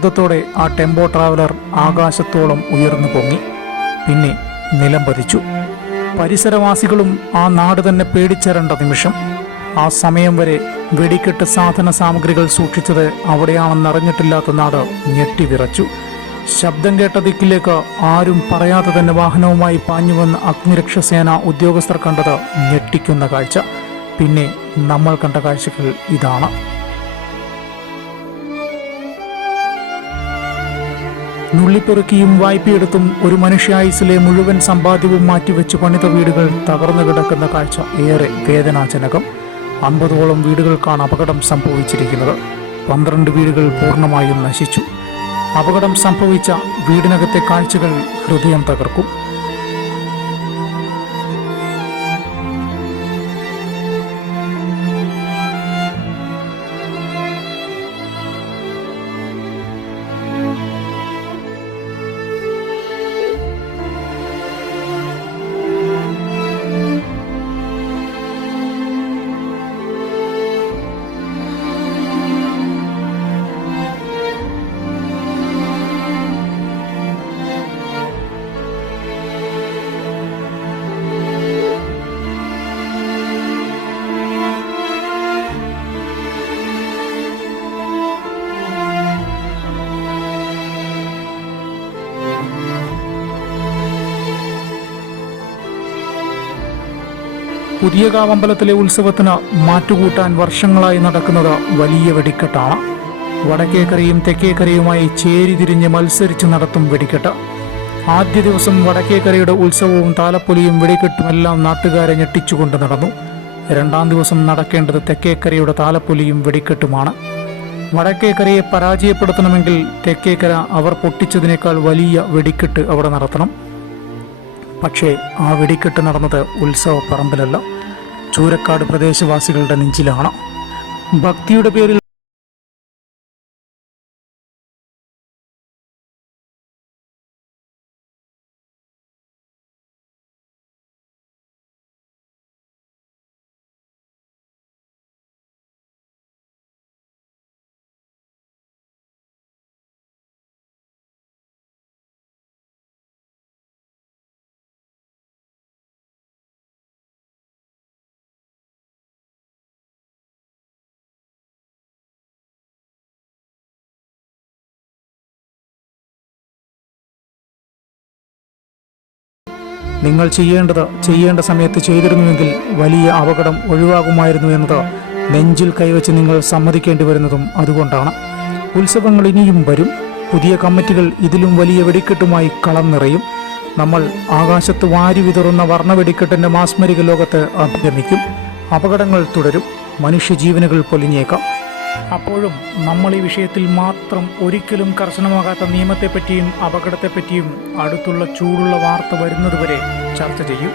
ശബ്ദത്തോടെ ആ tempo traveller ആകാശത്തോളം ഉയർന്നു പൊങ്ങി, പിന്നെ നിലം പതിച്ചു. പരിസരവാസികളും ആ നാട് തന്നെ പേടിച്ചരണ്ട നിമിഷം. ആ സമയം വരെ വെടിക്കെട്ട് സാധന സാമഗ്രികൾ സൂക്ഷിച്ചത് അവിടെയാണെന്നറിഞ്ഞിട്ടില്ലാത്ത നാട് ഞെട്ടിവിറച്ചു. ശബ്ദം കേട്ട ദിക്കിലേക്ക് ആരും പറയാതെ തന്നെ വാഹനവുമായി പാഞ്ഞുവന്ന അഗ്നിരക്ഷാസേന ഉദ്യോഗസ്ഥർ കണ്ടത് ഞെട്ടിക്കുന്ന കാഴ്ച. പിന്നെ നമ്മൾ കണ്ട കാഴ്ചകൾ ഇതാണ്. നുള്ളിപ്പെറുക്കിയും വായ്പയെടുത്തും ഒരു മനുഷ്യായുസിലെ മുഴുവൻ സമ്പാദ്യവും മാറ്റിവെച്ച് പണിത വീടുകൾ തകർന്നു കിടക്കുന്ന കാഴ്ച ഏറെ വേദനാജനകം. 50ഓളം വീടുകൾക്കാണ് അപകടം സംഭവിച്ചിരിക്കുന്നത്. 12 വീടുകൾ പൂർണ്ണമായും നശിച്ചു. അപകടം സംഭവിച്ച വീടിനകത്തെ കാഴ്ചകൾ ഹൃദയം തകർക്കും. പുതിയകാവ് അമ്പലത്തിലെ ഉത്സവത്തിന് മാറ്റുകൂട്ടാൻ വർഷങ്ങളായി നടക്കുന്നത് വലിയ വെടിക്കെട്ടാണ്. വടക്കേക്കരയും തെക്കേക്കരയുമായി ചേരിതിരിഞ്ഞ് മത്സരിച്ച് നടത്തും വെടിക്കെട്ട്. ആദ്യ ദിവസം വടക്കേക്കരയുടെ ഉത്സവവും താലപ്പൊലിയും വെടിക്കെട്ടുമെല്ലാം നാട്ടുകാരെ ഞെട്ടിച്ചുകൊണ്ട് നടന്നു. 2ാം ദിവസം നടക്കേണ്ടത് തെക്കേക്കരയുടെ താലപ്പൊലിയും വെടിക്കെട്ടുമാണ്. വടക്കേക്കരയെ പരാജയപ്പെടുത്തണമെങ്കിൽ തെക്കേക്കര അവർ പൊട്ടിച്ചതിനേക്കാൾ വലിയ വെടിക്കെട്ട് അവിടെ നടത്തണം. പക്ഷേ ആ വെടിക്കെട്ട് നടന്നത് ഉത്സവ പറമ്പിലല്ല, ചൂരക്കാട് പ്രദേശവാസികളുടെ നെഞ്ചിലാണ്. ഭക്തിയുടെ പേരിൽ നിങ്ങൾ ചെയ്യേണ്ട സമയത്ത് ചെയ്തിരുന്നുവെങ്കിൽ വലിയ അപകടം ഒഴിവാകുമായിരുന്നു എന്നത് നെഞ്ചിൽ കൈവച്ച് നിങ്ങൾ സമ്മതിക്കേണ്ടി വരുന്നതും അതുകൊണ്ടാണ്. ഉത്സവങ്ങൾ ഇനിയും വരും. പുതിയ കമ്മിറ്റികൾ ഇതിലും വലിയ വെടിക്കെട്ടുമായി കളം നിറയും. നമ്മൾ ആകാശത്ത് വാരി വിതറുന്ന വർണ്ണ വെടിക്കെട്ടിൻ്റെ മാസ്മരിക ലോകത്ത് അഭിഗമിക്കും. അപകടങ്ങൾ തുടരും, മനുഷ്യജീവനുകൾ പൊലിഞ്ഞേക്കാം. അപ്പോഴും നമ്മൾ ഈ വിഷയത്തിൽ മാത്രം ഒരിക്കലും കർശനമാകാത്ത നിയമത്തെപ്പറ്റിയും അപകടത്തെപ്പറ്റിയും അടുത്തുള്ള ചൂടുള്ള വാർത്ത വരുന്നതുവരെ ചർച്ച ചെയ്യും.